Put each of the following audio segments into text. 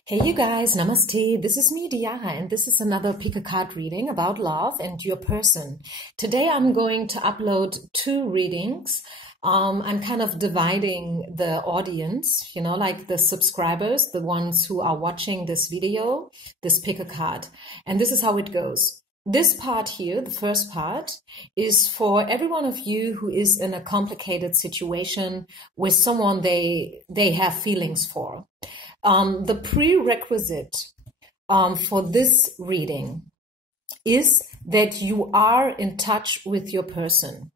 Hey you guys, namaste. This is me, Diara, and this is another pick a card reading about love and your person. Today I'm going to upload two readings. I'm kind of dividing the audience, like the subscribers, the ones who are watching this video, this pick a card. And this is how it goes. This part here, the first part, is for every one of you who is in a complicated situation with someone they have feelings for. The prerequisite for this reading is that you are in touch with your person.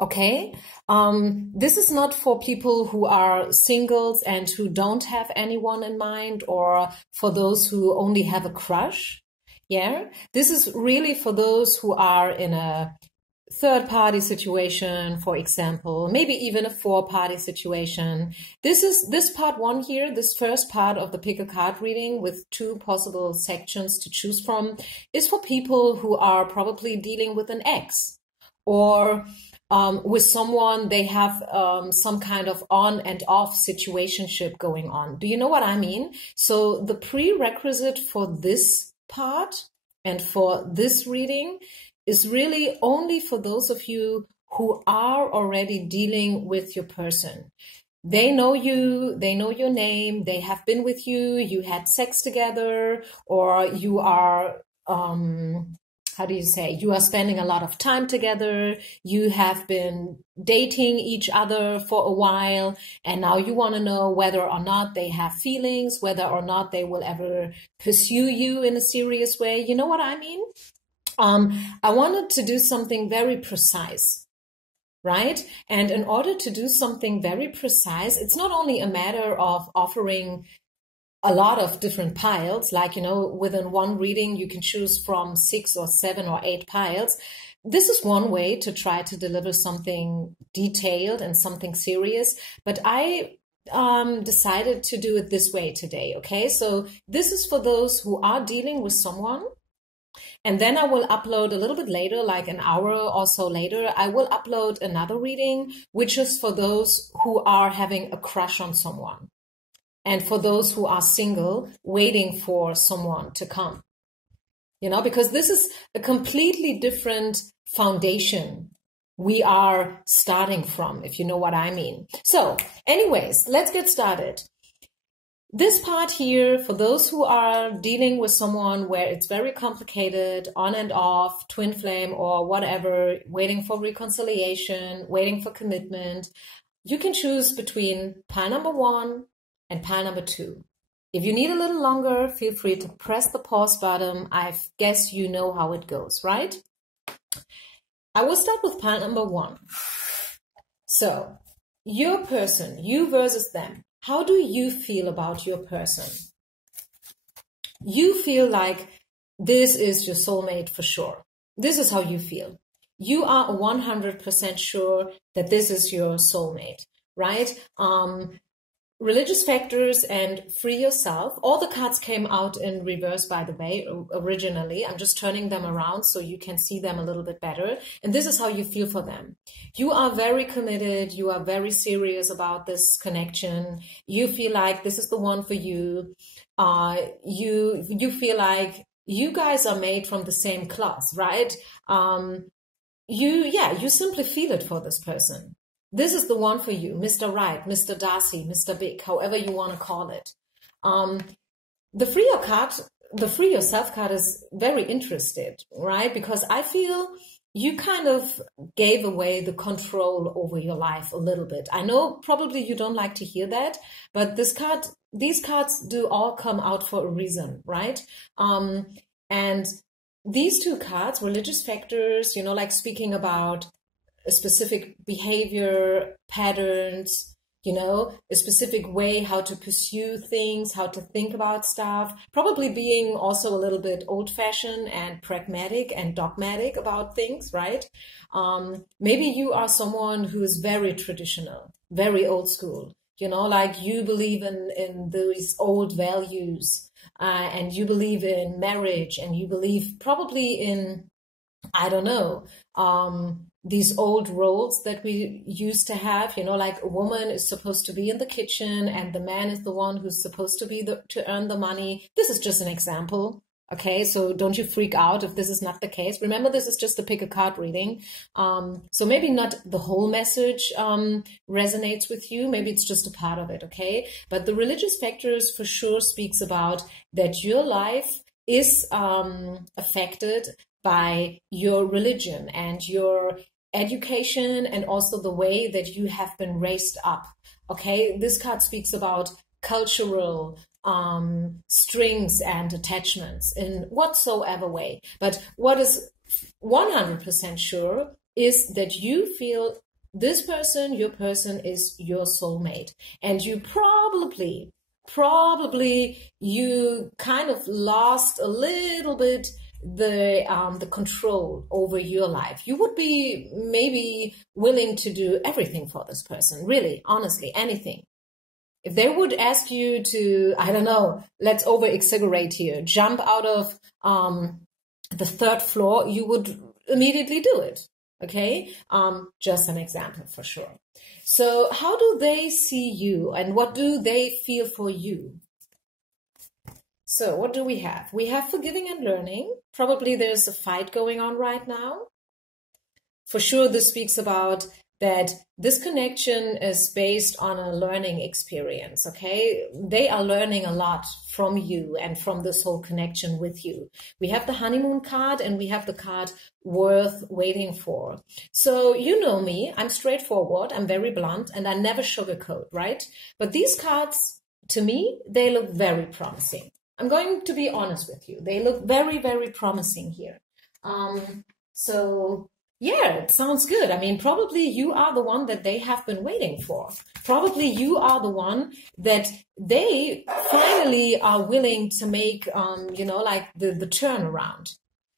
Okay? This is not for people who are singles and who don't have anyone in mind, or for those who only have a crush. Yeah? This is really for those who are in a third-party situation, for example, maybe even a four-party situation. This part one here, this first part of the pick a card reading with two possible sections to choose from, is for people who are probably dealing with an ex, or with someone they have some kind of on and off situationship going on. Do you know what I mean? So the prerequisite for this part and for this reading is really only for those of you who are already dealing with your person. They know you, they know your name, they have been with you, you had sex together, or you are, you are spending a lot of time together, you have been dating each other for a while, and now you want to know whether or not they have feelings, whether or not they will ever pursue you in a serious way. You know what I mean? I wanted to do something very precise, right? And in order to do something very precise, it's not only a matter of offering a lot of different piles, like, within one reading, you can choose from 6 or 7 or 8 piles. This is one way to try to deliver something detailed and something serious, but I decided to do it this way today, okay? So this is for those who are dealing with someone. And then I will upload a little bit later, like an hour or so later, I will upload another reading, which is for those who are having a crush on someone. And for those who are single, waiting for someone to come. Because this is a completely different foundation we are starting from, if you know what I mean. So anyways, let's get started. This part here, for those who are dealing with someone where it's very complicated, on and off, twin flame or whatever, waiting for reconciliation, waiting for commitment, you can choose between pile number 1 and pile number 2. If you need a little longer, feel free to press the pause button. I guess you know how it goes, right? I will start with pile number 1. So, your person, you versus them. How do you feel about your person? You feel like this is your soulmate for sure. This is how you feel. You are 100% sure that this is your soulmate, right? Religious factors and free yourself. All the cards came out in reverse, by the way, originally. I'm just turning them around so you can see them a little bit better. And this is how you feel for them. You are very committed. You are very serious about this connection. You feel like this is the one for you. You feel like you guys are made from the same cloth, right? You simply feel it for this person. This is the one for you, Mr. Right, Mr. Darcy, Mr. Big, however you want to call it. The free yourself card is very interested, right? Because I feel you kind of gave away the control over your life a little bit. I know probably you don't like to hear that, but these cards do all come out for a reason, right? And these two cards, religious factors, like speaking about a specific behavior patterns, a specific way how to pursue things, how to think about stuff, probably being also a little bit old-fashioned and pragmatic and dogmatic about things, right? Maybe you are someone who is very traditional, very old school, like you believe in these old values, and you believe in marriage, and you believe probably in, I don't know, these old roles that we used to have, you know, like a woman is supposed to be in the kitchen and the man is the one who's supposed to be to earn the money. This is just an example. Okay, so don't you freak out if this is not the case. Remember, this is just a pick a card reading. So maybe not the whole message resonates with you. Maybe it's just a part of it, okay? But the religious factors for sure speaks about that your life is affected by your religion and your education and also the way that you have been raised up, okay? This card speaks about cultural strings and attachments in whatsoever way. But what is 100% sure is that you feel this person, your person is your soulmate. And you probably you kind of lost a little bit the control over your life. You would be maybe willing to do everything for this person, really, honestly, anything. If they would ask you to, I don't know, let's over-exaggerate here, jump out of the third floor, you would immediately do it, okay? Just an example for sure. So how do they see you and what do they feel for you? So what do we have? We have forgiving and learning. Probably there's a fight going on right now. For sure, this speaks about that this connection is based on a learning experience, okay? They are learning a lot from you and from this whole connection with you. We have the honeymoon card and we have the card worth waiting for. So you know me, I'm straightforward, I'm very blunt, and I never sugarcoat, right? But these cards, to me, they look very promising. I'm going to be honest with you. They look very, very promising here. So yeah, it sounds good. I mean, probably you are the one that they have been waiting for. Probably you are the one that they finally are willing to make, you know, like the turnaround.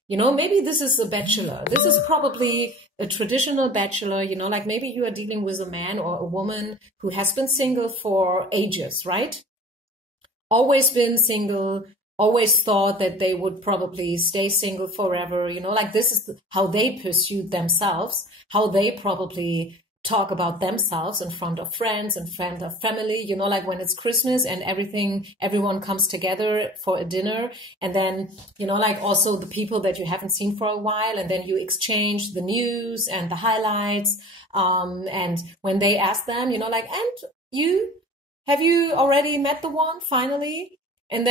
You know, maybe this is a bachelor. This is probably a traditional bachelor, you know, like maybe you are dealing with a man or a woman who has been single for ages, right? Always been single, always thought that they would probably stay single forever, you know, like this is how they pursued themselves, how they probably talk about themselves in front of friends, in front of family, you know, like when it's Christmas and everyone comes together for a dinner and then, you know, like also the people that you haven't seen for a while and then you exchange the news and the highlights. And when they ask them, you know, like, and have you already met the one finally? And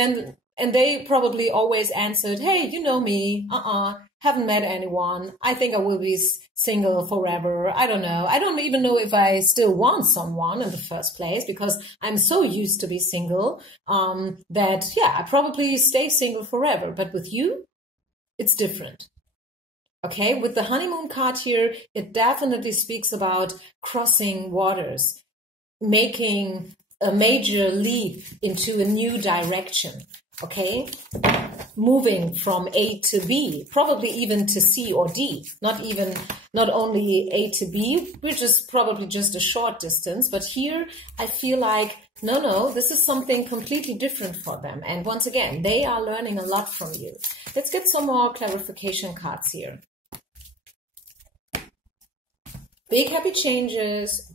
they probably always answered, hey, you know me, haven't met anyone. I think I will be single forever. I don't know. I don't even know if I still want someone in the first place because I'm so used to be single that, yeah, I probably stay single forever. But with you, it's different. Okay, with the honeymoon card here, it definitely speaks about crossing waters, making a major leap into a new direction, okay? Moving from A to B, probably even to C or D, not only A to B, which is probably just a short distance, but here I feel like, no, this is something completely different for them. And once again, they are learning a lot from you. Let's get some more clarification cards here. Big happy changes.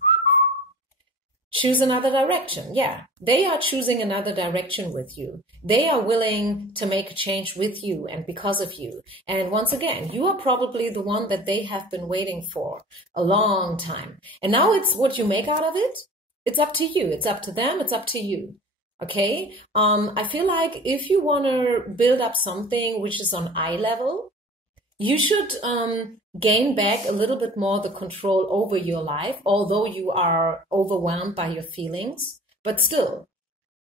Choose another direction. Yeah, they are choosing another direction with you. They are willing to make a change with you and because of you. And once again, you are probably the one that they have been waiting for a long time. And now it's what you make out of it. It's up to you. It's up to them. It's up to you. Okay. I feel like if you want to build up something which is on eye level, you should gain back a little bit more the control over your life, although you are overwhelmed by your feelings. But still,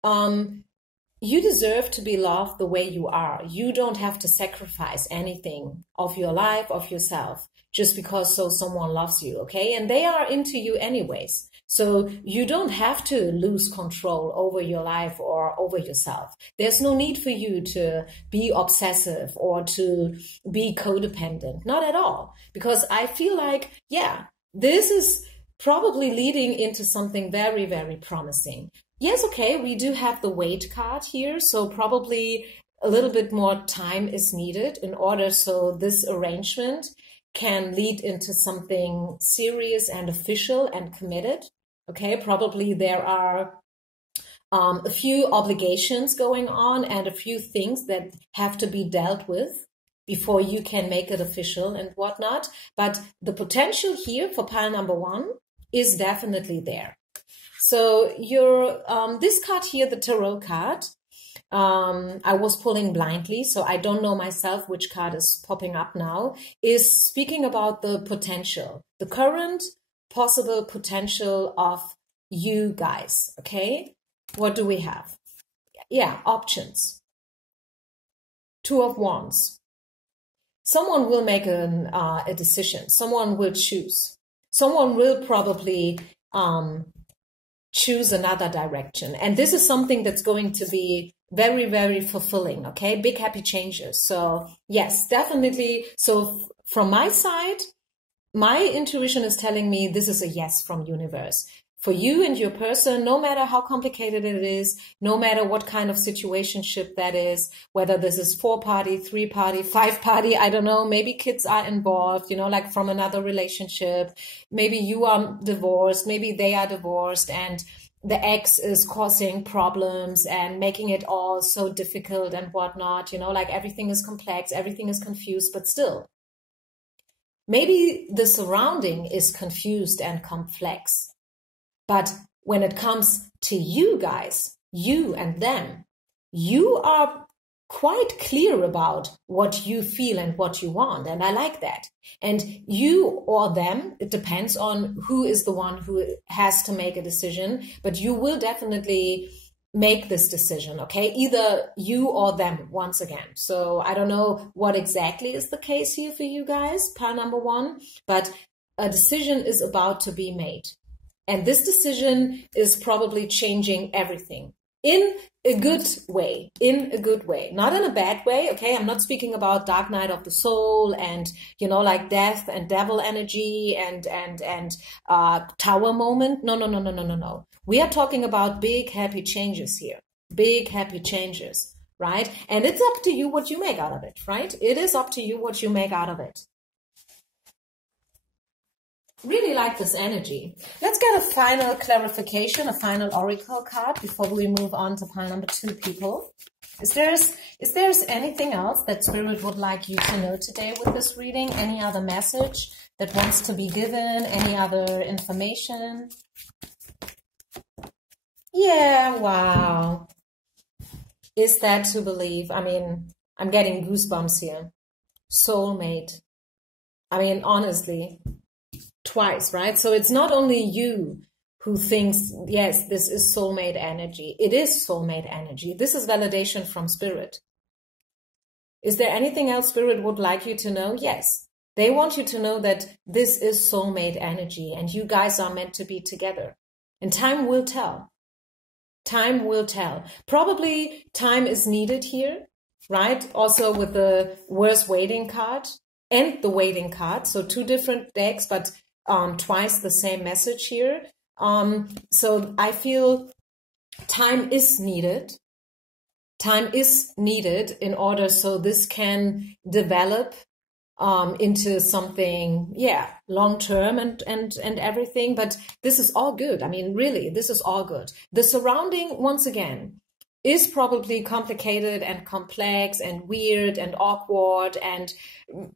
you deserve to be loved the way you are. You don't have to sacrifice anything of your life, of yourself, just because someone loves you, okay? And they are into you anyways. So you don't have to lose control over your life or over yourself. There's no need for you to be obsessive or to be codependent. Not at all. Because I feel like, yeah, this is probably leading into something very, very promising. Yes, okay, we do have the wait card here. So probably a little bit more time is needed in order so this arrangement can lead into something serious and official and committed. Okay, probably there are a few obligations going on and a few things that have to be dealt with before you can make it official and whatnot. But the potential here for pile number 1 is definitely there. So this card here, the tarot card, I was pulling blindly, so I don't know myself which card is popping up now, is speaking about the potential, the current possible potential of you guys, okay? What do we have? Yeah, options. 2 of Wands. Someone will make a decision. Someone will choose. Someone will probably choose another direction. And this is something that's going to be very, very fulfilling, okay? Big, happy changes. So yes, definitely. So from my side, my intuition is telling me this is a yes from universe. For you and your person, no matter how complicated it is, no matter what kind of situationship that is, whether this is 4-party, 3-party, 5-party, I don't know, maybe kids are involved, you know, like from another relationship. Maybe you are divorced, maybe they are divorced, and the ex is causing problems and making it all so difficult and whatnot, you know, like everything is complex, everything is confused, but still. Maybe the surrounding is confused and complex. But when it comes to you guys, you and them, you are quite clear about what you feel and what you want. And I like that. And you or them, it depends on who is the one who has to make a decision, but you will definitely make this decision, okay? Either you or them once again. So I don't know what exactly is the case here for you guys, pile number 1, but a decision is about to be made. And this decision is probably changing everything in a good way, not in a bad way. Okay. I'm not speaking about dark night of the soul and, you know, like death and devil energy and tower moment. No. We are talking about big, happy changes here, big, happy changes, right? And it's up to you what you make out of it, right? It is up to you what you make out of it. Really like this energy. Let's get a final clarification, a final oracle card before we move on to pile number 2, people. Is there anything else that Spirit would like you to know today with this reading? Any other message that wants to be given? Any other information? Yeah, wow. Is that to believe? I mean, I'm getting goosebumps here. Soulmate. I mean, honestly. Twice, right? So it's not only you who thinks, yes, this is soulmate energy. It is soulmate energy. This is validation from Spirit. Is there anything else Spirit would like you to know? Yes. They want you to know that this is soulmate energy and you guys are meant to be together. And time will tell. Time will tell. Probably time is needed here, right? Also with the worst waiting card and the waiting card. So 2 different decks, but twice the same message here. So I feel time is needed. Time is needed in order so this can develop into something, yeah, long-term and everything. But this is all good. I mean, really, this is all good. The surrounding, once again, is probably complicated and complex and weird and awkward and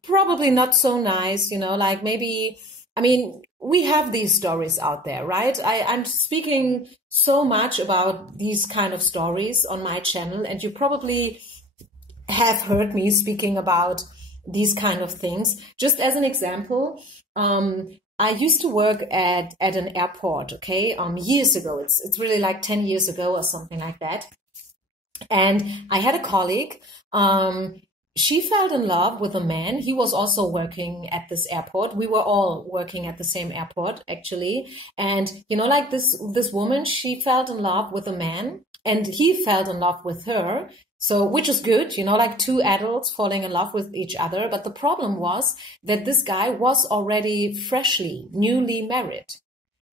probably not so nice, you know, like maybe... I mean, we have these stories out there, right? I'm speaking so much about these kind of stories on my channel, and you probably have heard me speaking about these kind of things. Just as an example, I used to work at an airport, okay, years ago. It's really like 10 years ago or something like that. And I had a colleague, she fell in love with a man. He was also working at this airport. We were all working at the same airport, actually. And, you know, like this woman, she fell in love with a man and he fell in love with her. So, which is good, you know, like 2 adults falling in love with each other. But the problem was that this guy was already newly married.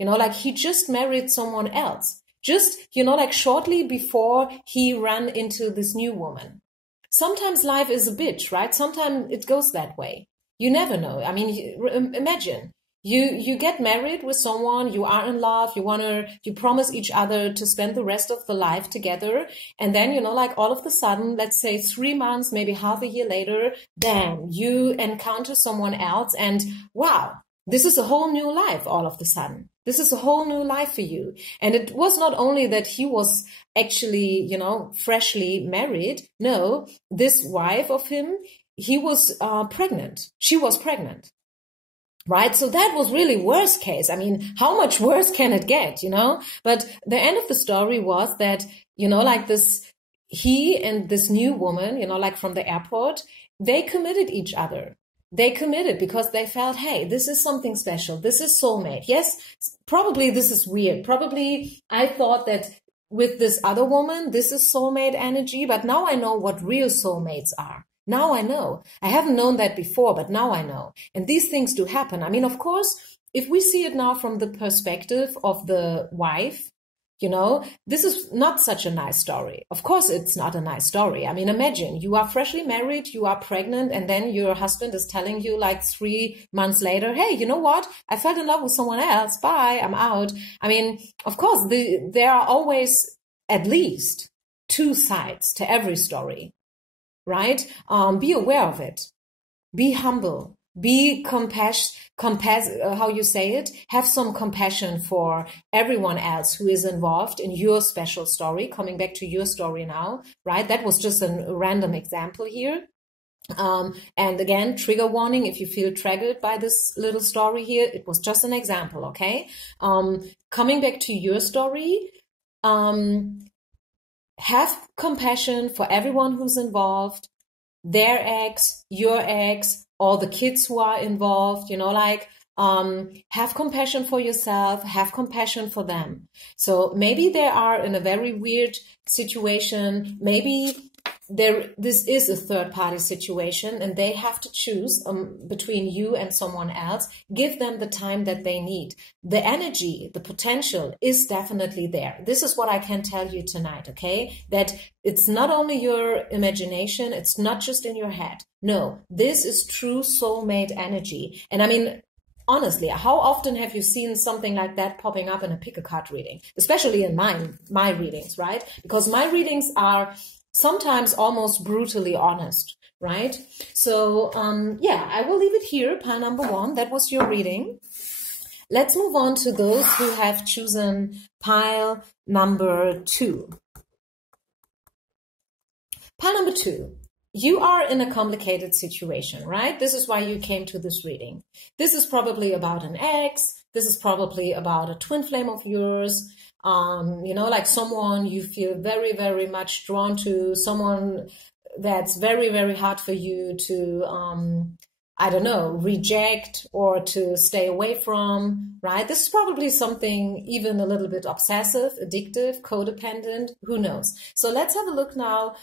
You know, like he just married someone else. Just, you know, like shortly before he ran into this new woman. Sometimes life is a bitch, right? Sometimes it goes that way. You never know. I mean, imagine you get married with someone, you are in love, you promise each other to spend the rest of the life together. And then, you know, like all of a sudden, let's say 3 months, maybe half a year later, bam, you encounter someone else and wow, this is a whole new life all of a sudden. This is a whole new life for you. And it was not only that he was actually, you know, freshly married. No, this wife of him, he was pregnant. She was pregnant. Right? So that was really worst case. I mean, how much worse can it get, you know? But the end of the story was that, you know, like he and this new woman, you know, like from the airport, they committed each other. They committed because they felt, hey, this is something special. This is soulmate. Yes, probably this is weird. Probably I thought that with this other woman, this is soulmate energy, but now I know what real soulmates are. Now I know. I haven't known that before, but now I know. And these things do happen. I mean, of course, if we see it now from the perspective of the wife, you know, this is not such a nice story. Of course, it's not a nice story. I mean, imagine you are freshly married, you are pregnant, and then your husband is telling you like 3 months later, hey, you know what? I fell in love with someone else. Bye, I'm out. I mean, of course, there are always at least 2 sides to every story, right? Be aware of it. Be humble. Be how you say it? Have some compassion for everyone else who is involved in your special story. Coming back to your story now, right? That was just a random example here. And again, trigger warning, if you feel triggered by this little story here, it was just an example, okay? Coming back to your story, have compassion for everyone who's involved, their ex, your ex, all the kids who are involved, you know, like, have compassion for yourself, have compassion for them. So maybe they are in a very weird situation. Maybe this is a third party situation and they have to choose between you and someone else. Give them the time that they need. The energy, the potential is definitely there. This is what I can tell you tonight, okay? That it's not only your imagination, it's not just in your head. No, this is true soulmate energy. And I mean, honestly, how often have you seen something like that popping up in a pick-a-card reading? Especially in my readings, right? Because my readings are sometimes almost brutally honest, right? So, yeah, I will leave it here, pile number 1. That was your reading. Let's move on to those who have chosen pile number 2. Pile number 2. You are in a complicated situation, right? This is why you came to this reading. This is probably about an ex. This is probably about a twin flame of yours. You know, like someone you feel very, very much drawn to, someone that's very, very hard for you to, I don't know, reject or to stay away from, right? This is probably something even a little bit obsessive, addictive, codependent, who knows? So let's have a look now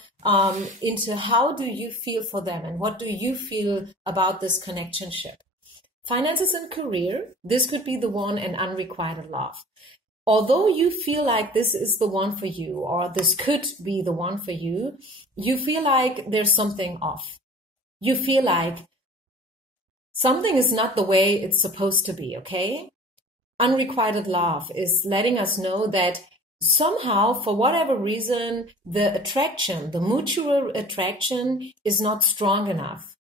into how do you feel for them and what do you feel about this connectionship. Finances and career, this could be the one, and unrequited love. Although you feel like this is the one for you, or this could be the one for you, you feel like there's something off. You feel like something is not the way it's supposed to be, okay? Unrequited love is letting us know that somehow, for whatever reason, the attraction, the mutual attraction is not strong enough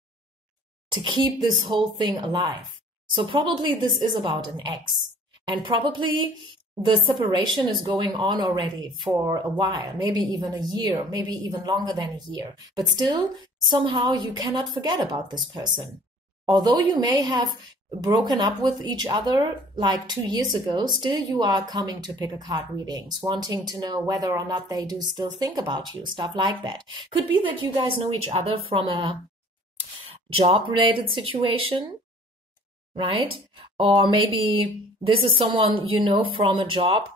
to keep this whole thing alive. So probably this is about an ex, and probably the separation is going on already for a while, maybe even a year, maybe even longer than a year. But still, somehow you cannot forget about this person. Although you may have broken up with each other like 2 years ago, still you are coming to pick-a-card readings, wanting to know whether or not they do still think about you, stuff like that. Could be that you guys know each other from a job-related situation, right? Or maybe this is someone you know from a job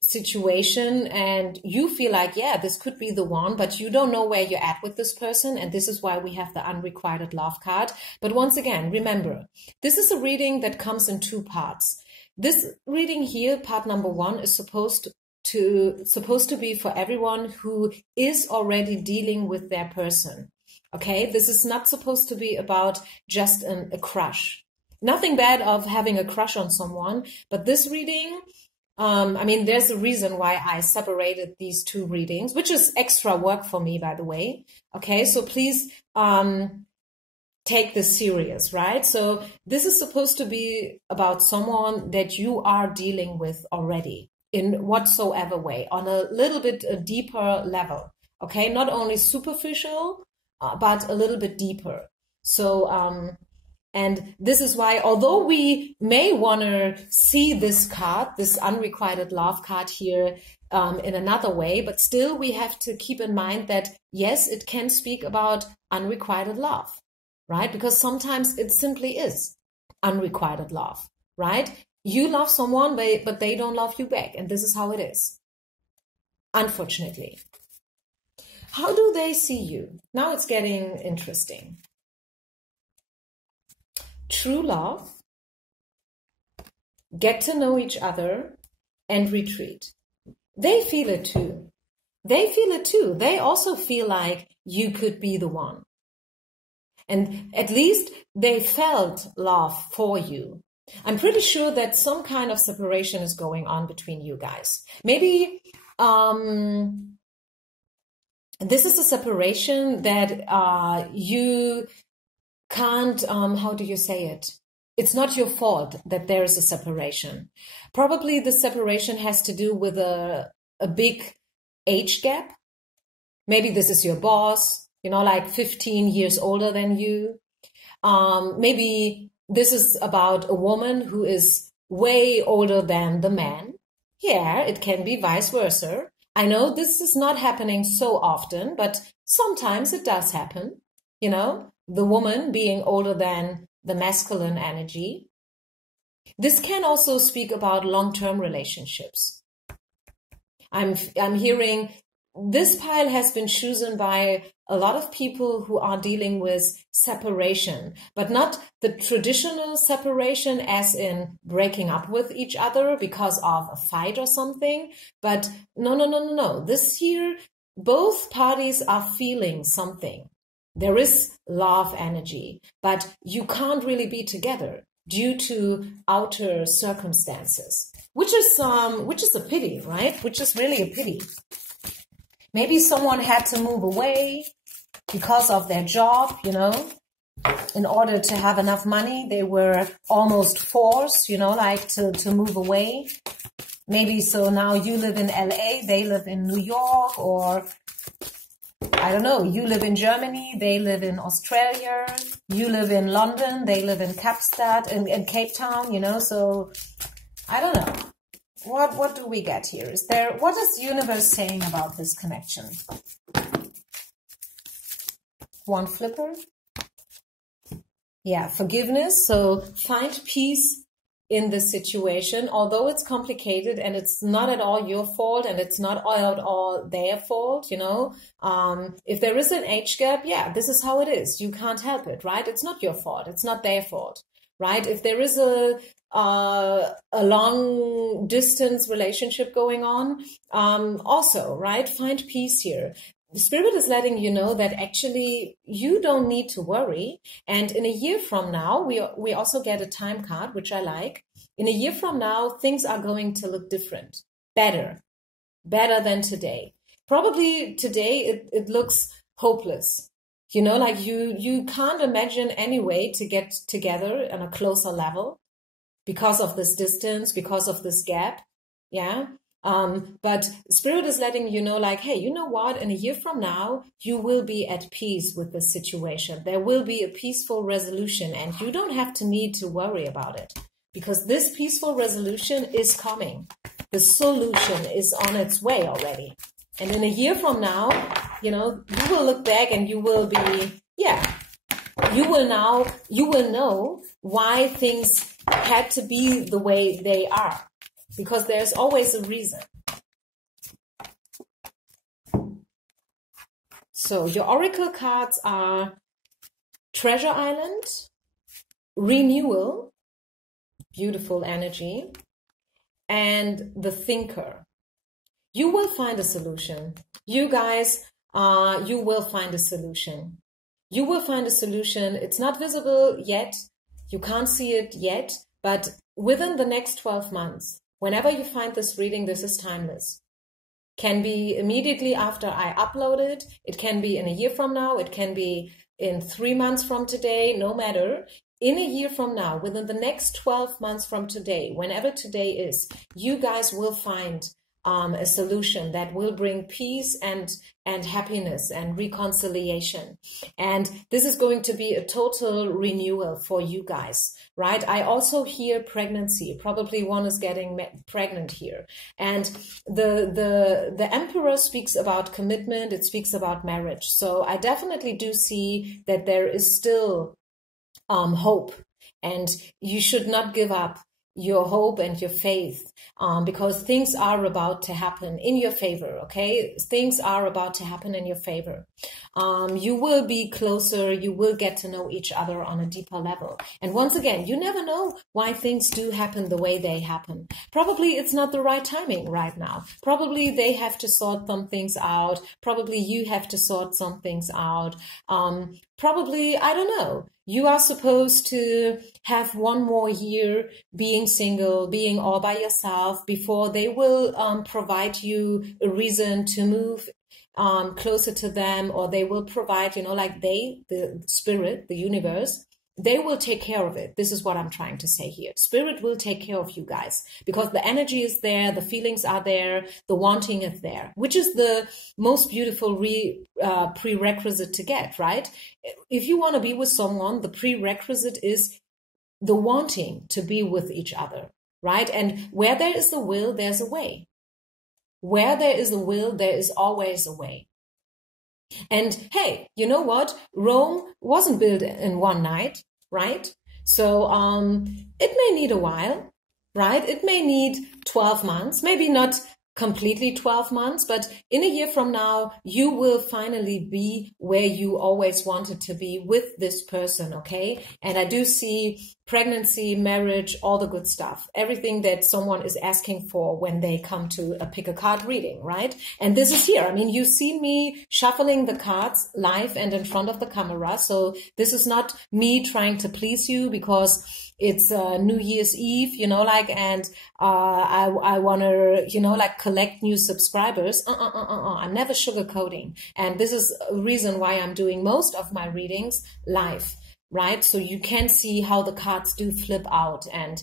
situation and you feel like, yeah, this could be the one, but you don't know where you're at with this person. And this is why we have the unrequited love card. But once again, remember, this is a reading that comes in 2 parts. This reading here, part number 1, is supposed to be for everyone who is already dealing with their person. Okay, this is not supposed to be about just a crush. Nothing bad of having a crush on someone, but this reading, I mean, there's a reason why I separated these two readings, which is extra work for me, by the way. Okay, so please take this serious, right? So this is supposed to be about someone that you are dealing with already in whatsoever way, on a little bit a deeper level. Okay, not only superficial, but a little bit deeper. So, and this is why, although we may want to see this card, this unrequited love card here, in another way, but still we have to keep in mind that, yes, it can speak about unrequited love, right? Because sometimes it simply is unrequited love, right? You love someone, but they don't love you back. And this is how it is, unfortunately. How do they see you? Now it's getting interesting. True love, get to know each other, and retreat. They feel it too. They feel it too. They also feel like you could be the one. And at least they felt love for you. I'm pretty sure that some kind of separation is going on between you guys. Maybe this is a separation that you can't, how do you say it? It's not your fault that there is a separation. Probably the separation has to do with a big age gap. Maybe this is your boss, you know, like 15 years older than you. Maybe this is about a woman who is way older than the man. Yeah, it can be vice versa. I know this is not happening so often, but sometimes it does happen, you know, the woman being older than the masculine energy. This can also speak about long-term relationships. I'm hearing this pile has been chosen by a lot of people who are dealing with separation, but not the traditional separation as in breaking up with each other because of a fight or something. But no. This year, both parties are feeling something. There is love energy, but you can't really be together due to outer circumstances, which is a pity, right? Which is really a pity. Maybe someone had to move away because of their job, you know, in order to have enough money. They were almost forced, you know, like to move away. Maybe so now you live in LA, they live in New York, or I don't know, you live in Germany, they live in Australia, you live in London, they live in Kapstad, in Cape Town, you know, so I don't know. What do we get here? What is the universe saying about this connection? One flipper. Yeah, forgiveness. So find peace in this situation, although it's complicated and it's not at all your fault and it's not at all their fault, you know. If there is an age gap, yeah, this is how it is. You can't help it, right? It's not your fault. It's not their fault, right? If there is a long distance relationship going on, also, right? Find peace here. The Spirit is letting you know that actually you don't need to worry. And in a year from now, we also get a time card, which I like. In a year from now, things are going to look different, better than today. Probably today it looks hopeless. You know, like you can't imagine any way to get together on a closer level because of this distance, because of this gap. Yeah. But Spirit is letting you know, like, hey, you know what? In a year from now, you will be at peace with the situation. There will be a peaceful resolution and you don't have to need to worry about it because this peaceful resolution is coming. The solution is on its way already. And in a year from now, you know, you will look back and you will be, yeah, you will know why things had to be the way they are. Because there's always a reason. So your oracle cards are Treasure Island, Renewal, beautiful energy, and the Thinker. You will find a solution. You guys, you will find a solution. You will find a solution. It's not visible yet. You can't see it yet, but within the next 12 months, whenever you find this reading, this is timeless. Can be immediately after I upload it. It can be in a year from now. It can be in 3 months from today, no matter. In a year from now, within the next 12 months from today, whenever today is, you guys will find a solution that will bring peace and happiness and reconciliation. And this is going to be a total renewal for you guys, right? I also hear pregnancy. Probably one is getting pregnant here. And the Emperor speaks about commitment. It speaks about marriage. So I definitely do see that there is still hope, and you should not give up your hope and your faith, because things are about to happen in your favor, okay? Things are about to happen in your favor. You will be closer, you will get to know each other on a deeper level. And once again, you never know why things do happen the way they happen. Probably it's not the right timing right now. Probably they have to sort some things out. Probably you have to sort some things out. Probably, I don't know. You are supposed to have one more year being single, being all by yourself before they will provide you a reason to move closer to them, or they will provide, like the spirit, the universe, they will take care of it. This is what I'm trying to say here. Spirit will take care of you guys because the energy is there, the feelings are there, the wanting is there, which is the most beautiful prerequisite to get, right? If you want to be with someone, the prerequisite is the wanting to be with each other, right? And where there is a will, there's a way. Where there is a will, there is always a way. And hey, you know what? Rome wasn't built in one night, right? So it may need a while, right? It may need 12 months, maybe not completely 12 months, but in a year from now, you will finally be where you always wanted to be with this person, okay? And I do see pregnancy, marriage, all the good stuff, everything that someone is asking for when they come to a pick a card reading, right? And this is here. I mean, you've seen me shuffling the cards live and in front of the camera. So this is not me trying to please you because it's New Year's Eve, and I want to, collect new subscribers. I'm never sugarcoating. And this is a reason why I'm doing most of my readings live, right? So you can see how the cards do flip out. And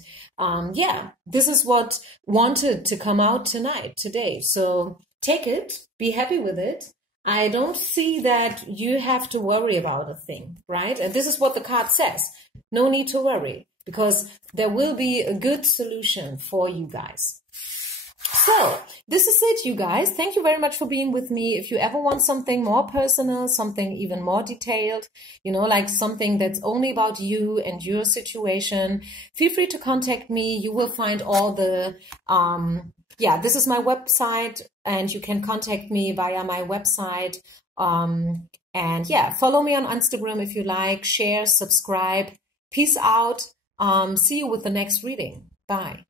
this is what wanted to come out today. So take it, be happy with it. I don't see that you have to worry about a thing, right? And this is what the card says. No need to worry, because there will be a good solution for you guys. So this is it, you guys. Thank you very much for being with me. If you ever want something more personal, something even more detailed, like something that's only about you and your situation, feel free to contact me. You will find all the, this is my website, and you can contact me via my website. Follow me on Instagram if you like, share, subscribe. Peace out. See you with the next reading. Bye.